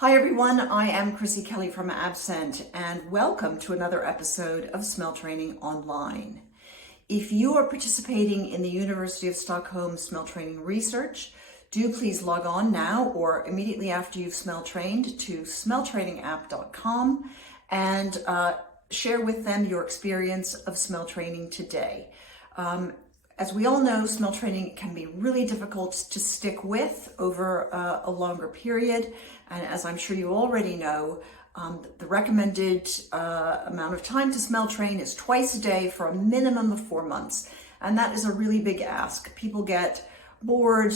Hi everyone, I am Chrissi Kelly from Absent and welcome to another episode of Smell Training Online. If you are participating in the University of Stockholm Smell Training Research, do please log on now or immediately after you've smell trained to smelltrainingapp.com and share with them your experience of smell training today. As we all know, smell training can be really difficult to stick with over a longer period. And as I'm sure you already know, the recommended amount of time to smell train is twice a day for a minimum of 4 months. And that is a really big ask. People get bored.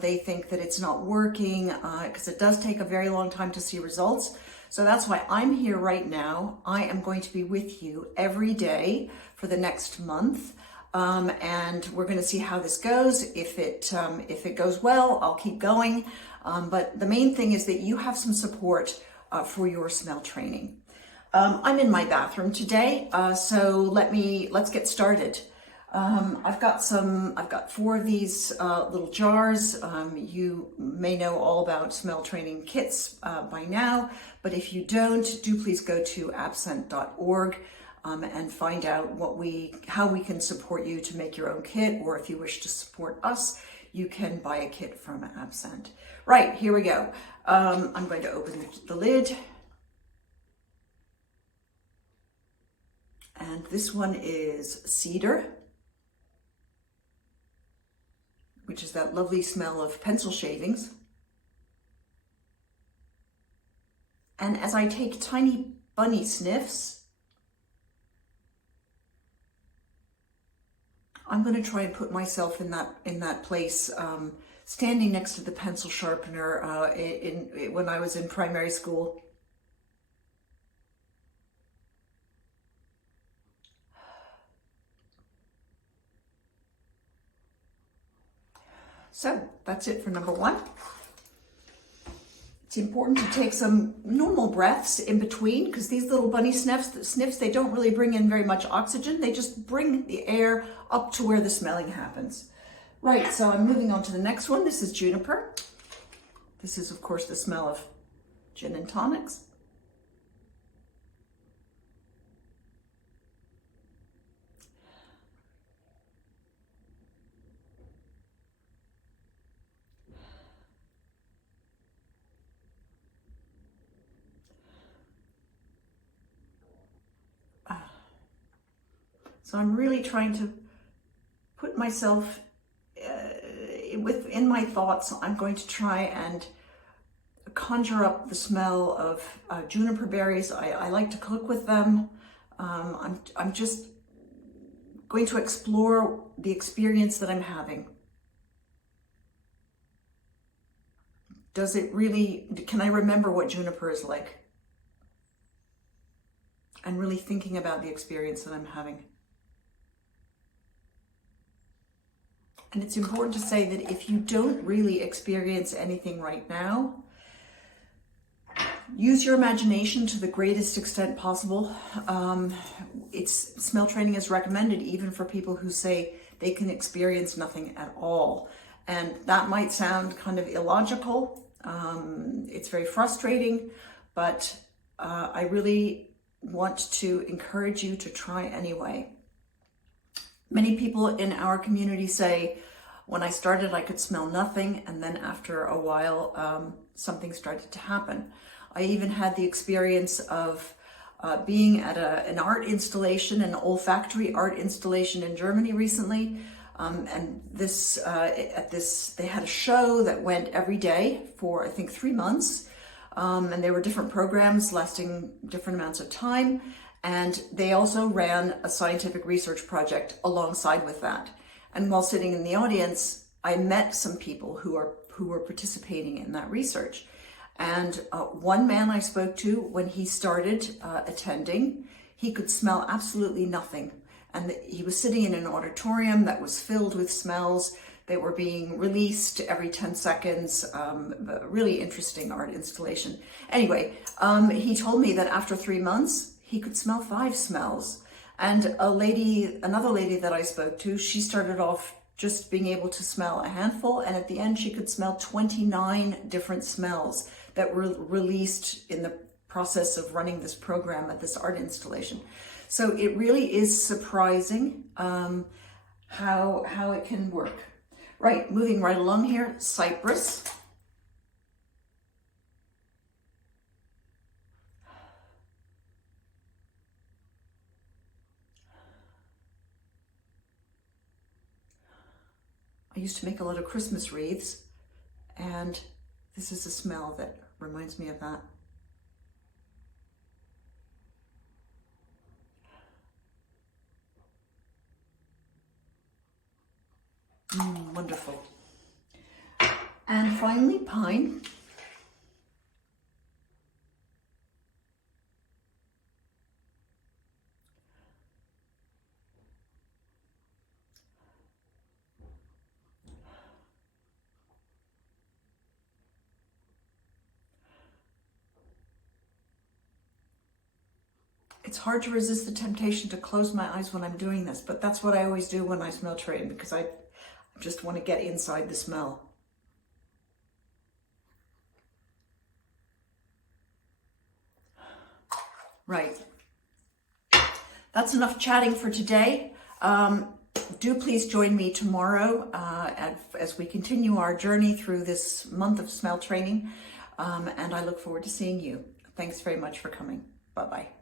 They think that it's not working because it does take a very long time to see results. So that's why I'm here right now. I am going to be with you every day for the next month. And we're going to see how this goes. If it goes well, I'll keep going. But the main thing is that you have some support for your smell training. I'm in my bathroom today, so let's get started. I've got 4 of these little jars. You may know all about smell training kits by now, but if you don't, do please go to absent.org. And find out how we can support you to make your own kit, or if you wish to support us, you can buy a kit from Absent. Right, here we go. I'm going to open the lid. And this one is cedar, which is that lovely smell of pencil shavings. And as I take tiny bunny sniffs, I'm going to try and put myself in that place, standing next to the pencil sharpener when I was in primary school. So that's it for number 1. It's important to take some normal breaths in between because these little bunny sniffs, they don't really bring in very much oxygen. They just bring the air up to where the smelling happens. Right, so I'm moving on to the next one. This is juniper. This is, of course, the smell of gin and tonics. So I'm really trying to put myself within my thoughts. I'm going to try and conjure up the smell of juniper berries. I like to cook with them. I'm just going to explore the experience that I'm having. Can I remember what juniper is like? And really thinking about the experience that I'm having. And it's important to say that if you don't really experience anything right now, use your imagination to the greatest extent possible. Smell training is recommended even for people who say they can experience nothing at all. And that might sound kind of illogical. It's very frustrating, but I really want to encourage you to try anyway. Many people in our community say, when I started, I could smell nothing, and then after a while, something started to happen. I even had the experience of being at an art installation, an olfactory art installation in Germany recently, and they had a show that went every day for, I think, 3 months, and there were different programs lasting different amounts of time. And they also ran a scientific research project alongside with that. And while sitting in the audience, I met some people who were participating in that research. And one man I spoke to, when he started attending, he could smell absolutely nothing. And he was sitting in an auditorium that was filled with smells. They were being released every 10 seconds. A really interesting art installation. Anyway, he told me that after 3 months, he could smell 5 smells. And another lady that I spoke to, she started off just being able to smell a handful. And at the end, she could smell 29 different smells that were released in the process of running this program at this art installation. So it really is surprising how it can work. Right, moving right along here, cypress. I used to make a lot of Christmas wreaths, and this is a smell that reminds me of that. Wonderful. And finally, pine. It's hard to resist the temptation to close my eyes when I'm doing this, but that's what I always do when I smell train, because I just want to get inside the smell. Right. That's enough chatting for today. Do please join me tomorrow as we continue our journey through this month of smell training. And I look forward to seeing you. Thanks very much for coming. Bye-bye.